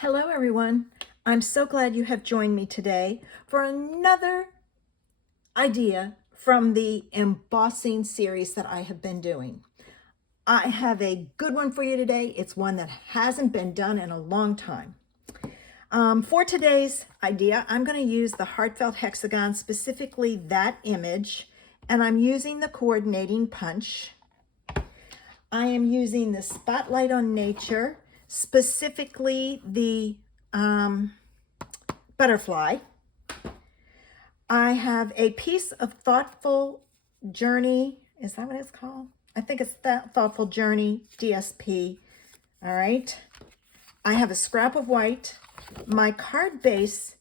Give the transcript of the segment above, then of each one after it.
Hello everyone. I'm so glad you have joined me today for another idea from the embossing series that I have been doing. I have a good one for you today. It's one that hasn't been done in a long time. For today's idea, I'm going to use the heartfelt hexagon, specifically that image, and I'm using the coordinating punch. I am using the spotlight on nature, specifically the butterfly. I have a piece of Thoughtful Journey. Is that what it's called? I think it's that Thoughtful Journey DSP. All right. I have a scrap of white. My card base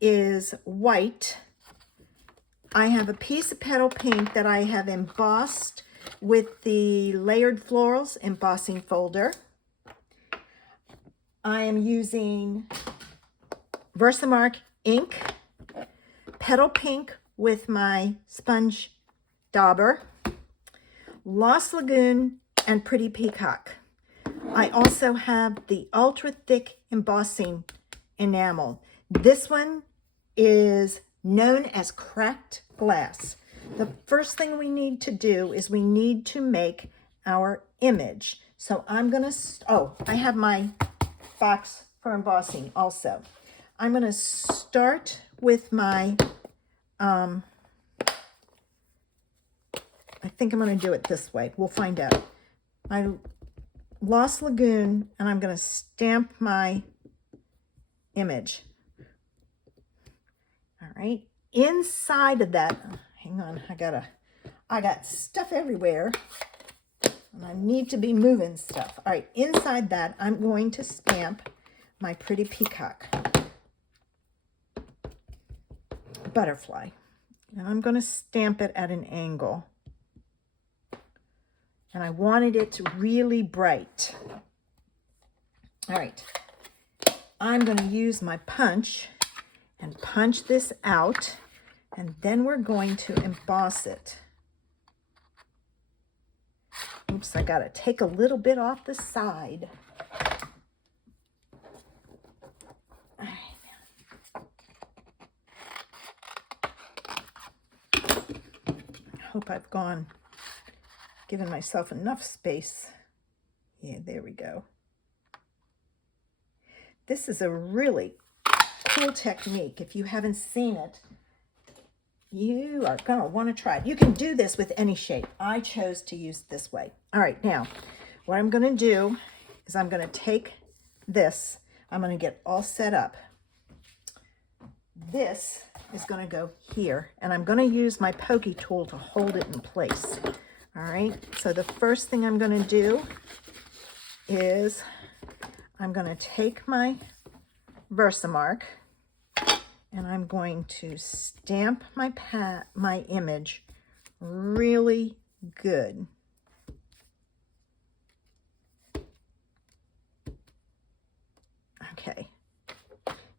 is white. I have a piece of petal pink that I have embossed with the Layered Florals embossing folder. I am using Versamark ink, petal pink with my sponge dauber, Lost Lagoon, and Pretty Peacock. I also have the ultra thick embossing enamel. This one is known as cracked glass. The first thing we need to do is we need to make our image. So I'm gonna, I have my box for embossing also. I'm gonna start with my, I think I'm gonna do it this way. We'll find out. My Lost Lagoon, and I'm gonna stamp my image. All right, inside of that, hang on, I got stuff everywhere and I need to be moving stuff. All right, inside that, I'm going to stamp my Pretty Peacock butterfly. And I'm going to stamp it at an angle. And I wanted it to really bright. All right, I'm going to use my punch and punch this out, and then we're going to emboss it. Oops, I got to take a little bit off the side. All right. I hope I've given myself enough space. Yeah, there we go. This is a really cool technique. If you haven't seen it, you are going to want to try it. You can do this with any shape. I chose to use this way. All right, now what I'm going to do is I'm going to take this. I'm going to get all set up. This is going to go here, and I'm going to use my pokey tool to hold it in place. All right, so the first thing I'm going to do is I'm going to take my Versamark, and I'm going to stamp my image really good. Okay.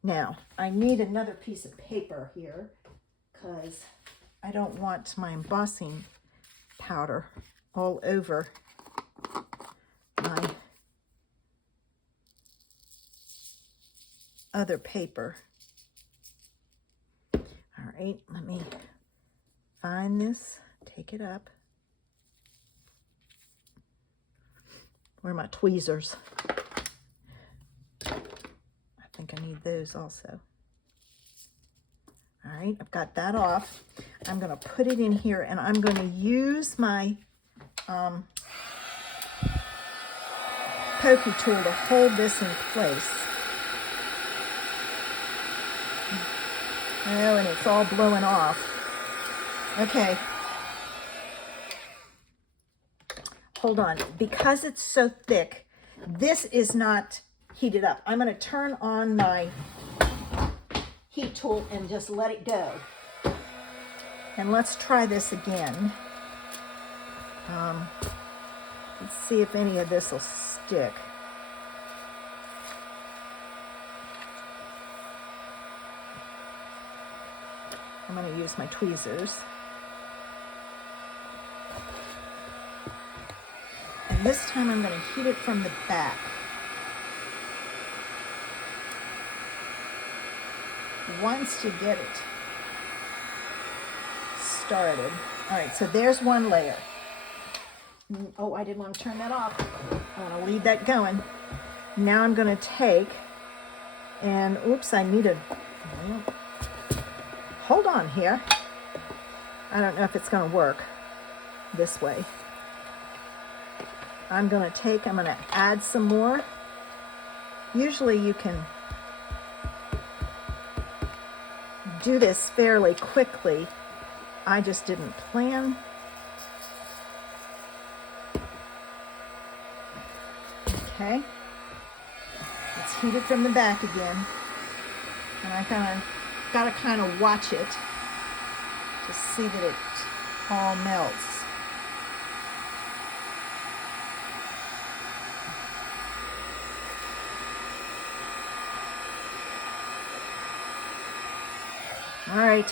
Now, I need another piece of paper here because I don't want my embossing powder all over my other paper. All right, let me find this, take it up. Where are my tweezers? I think I need those also. All right, I've got that off. I'm going to put it in here, and I'm going to use my pokey tool to hold this in place. Oh, and it's all blowing off. Okay. Hold on. Because it's so thick, this is not heated up. I'm going to turn on my heat tool and just let it go. And let's try this again. Let's see if any of this will stick. I'm going to use my tweezers. And this time I'm going to heat it from the back. wants to get it started. All right, so there's one layer. Oh, I didn't want to turn that off. I want to leave that going. Now I'm going to take, and oops, I need a, hold on here. I don't know if it's going to work this way. I'm going to add some more. Usually you can do this fairly quickly. I just didn't plan. Okay. Let's heat it from the back again. And I gotta kind of watch it to see that it all melts. All right,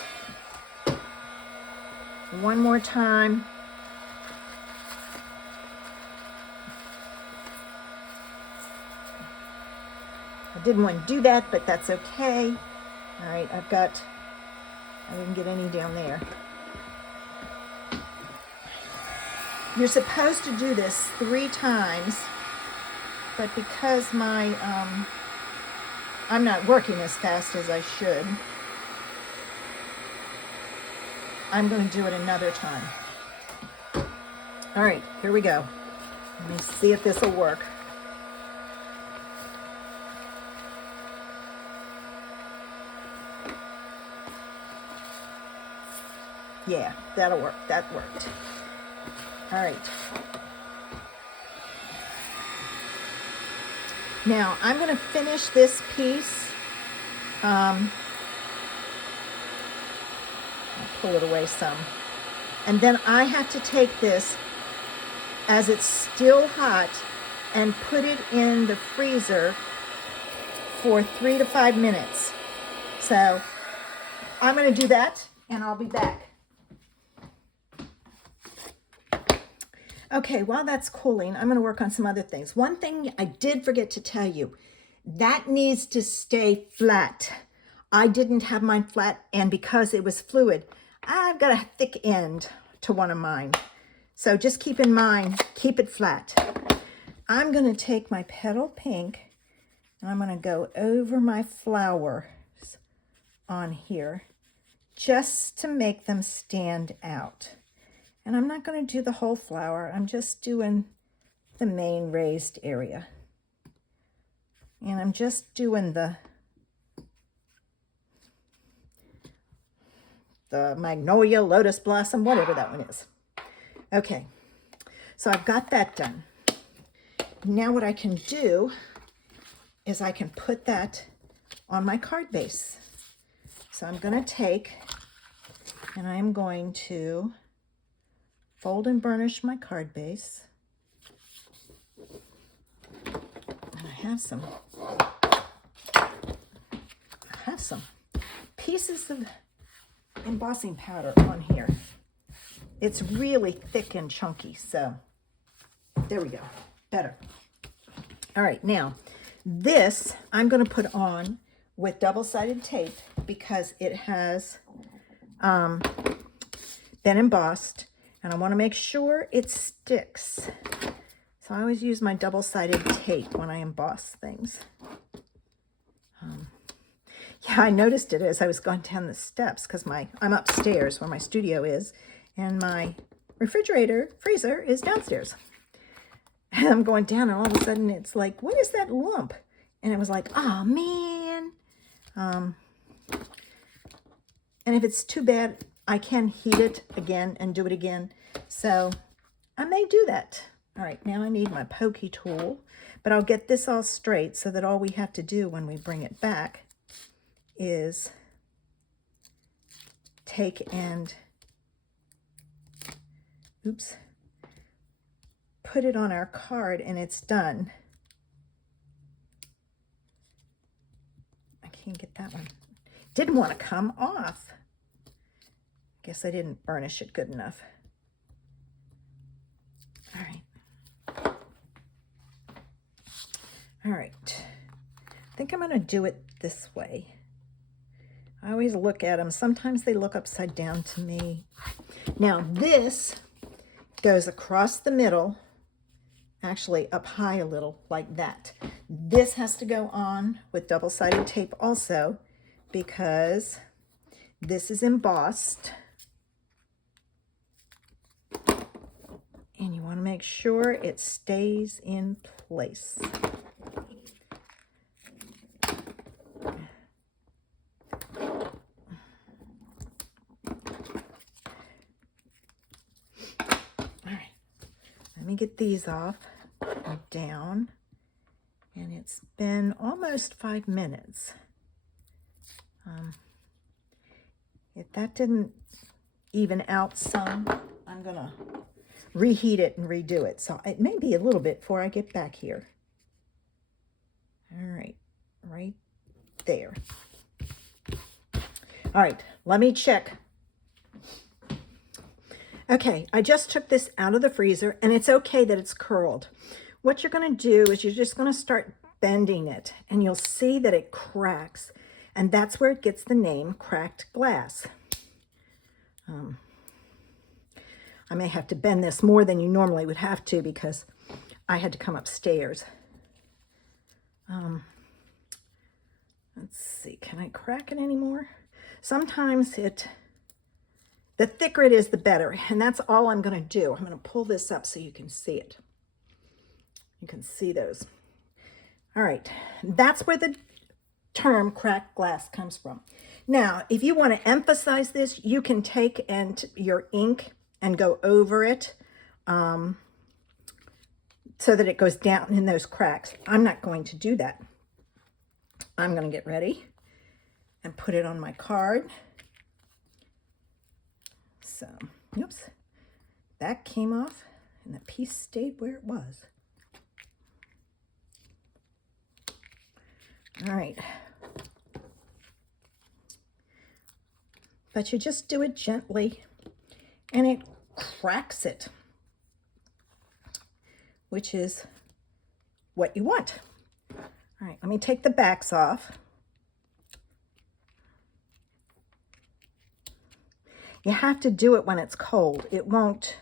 one more time. I didn't want to do that, but that's okay. All right, I didn't get any down there. You're supposed to do this 3 times, but because I'm not working as fast as I should, I'm going to do it another time. All right, here we go. Let me see if this will work. Yeah, that'll work. That worked. All right. Now, I'm going to finish this piece. I'll pull it away some. And then I have to take this as it's still hot and put it in the freezer for 3 to 5 minutes. So I'm going to do that and I'll be back. Okay, while that's cooling, I'm going to work on some other things. One thing I did forget to tell you, that needs to stay flat. I didn't have mine flat, and because it was fluid, I've got a thick end to one of mine. So just keep in mind, keep it flat. I'm going to take my petal pink, and I'm going to go over my flowers on here just to make them stand out. And I'm not going to do the whole flower. I'm just doing the main raised area. And I'm just doing the magnolia, lotus blossom, whatever that one is. Okay, so I've got that done. Now what I can do is I can put that on my card base. So I'm going to take, and I'm going to fold and burnish my card base. And I have some pieces of embossing powder on here. It's really thick and chunky, so there we go. Better. All right, now this I'm going to put on with double-sided tape because it has been embossed. And I want to make sure it sticks. So I always use my double-sided tape when I emboss things. Yeah, I noticed it as I was going down the steps because I'm upstairs where my studio is, and my refrigerator, freezer is downstairs. And I'm going down, and all of a sudden it's like, what is that lump? And it was like, oh man. And if it's too bad, I can heat it again and do it again. So I may do that. All right, now I need my pokey tool, but I'll get this all straight so that all we have to do when we bring it back is take and, oops, put it on our card and it's done. I can't get that one. Didn't want to come off. Guess I didn't burnish it good enough. All right. All right. I think I'm going to do it this way. I always look at them. Sometimes they look upside down to me. Now this goes across the middle, actually up high a little like that. This has to go on with double-sided tape also because this is embossed. And you want to make sure it stays in place. Let me get these off and down, and it's been almost 5 minutes. If that didn't even out some, I'm gonna reheat it and redo it. So it may be a little bit before I get back here. All right, right there. All right, let me check. Okay, I just took this out of the freezer, and it's okay that it's curled. What you're going to do is you're just going to start bending it, and you'll see that it cracks, and that's where it gets the name cracked glass. I may have to bend this more than you normally would have to because I had to come upstairs. Let's see, can I crack it anymore? Sometimes the thicker it is, the better. And that's all I'm going to do. I'm going to pull this up so you can see it. You can see those. All right. That's where the term cracked glass comes from. Now, if you want to emphasize this, you can take your ink and go over it so that it goes down in those cracks. I'm not going to do that. I'm going to get ready and put it on my card. So, oops, that came off and the piece stayed where it was. All right. But you just do it gently and it cracks it, which is what you want. All right, let me take the backs off. You have to do it when it's cold. It won't,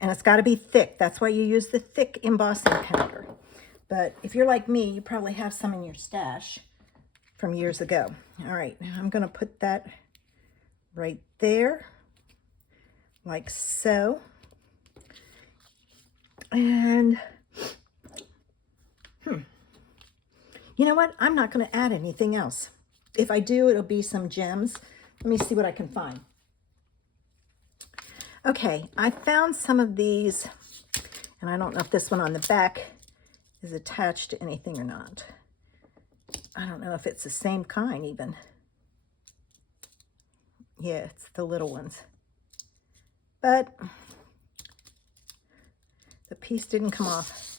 and it's got to be thick. That's why you use the thick embossing powder. But if you're like me, you probably have some in your stash from years ago. All right, now I'm going to put that right there, like so. And, you know what? I'm not going to add anything else. If I do, it'll be some gems. Let me see what I can find. Okay, I found some of these, and I don't know if this one on the back is attached to anything or not. I don't know if it's the same kind even. Yeah, it's the little ones. But the piece didn't come off,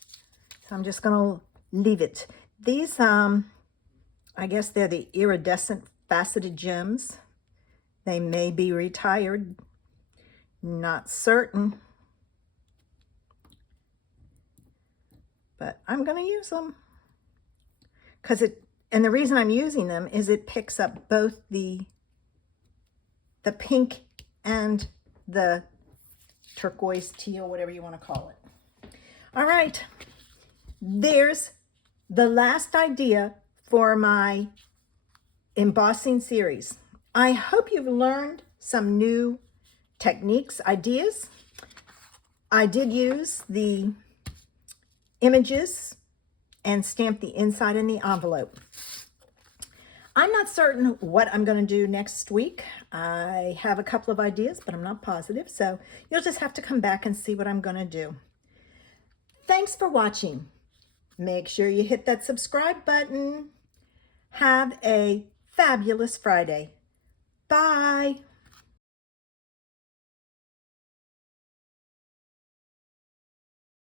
so I'm just going to leave it. These, I guess they're the iridescent faceted gems. They may be retired. Not certain, but I'm going to use them because and the reason I'm using them is it picks up both the pink and the turquoise, teal, whatever you want to call it. All right, there's the last idea for my embossing series. I hope you've learned some new techniques, ideas. I did use the images and stamp the inside in the envelope. I'm not certain what I'm going to do next week. I have a couple of ideas, but I'm not positive. So you'll just have to come back and see what I'm going to do. Thanks for watching. Make sure you hit that subscribe button. Have a fabulous Friday. Bye.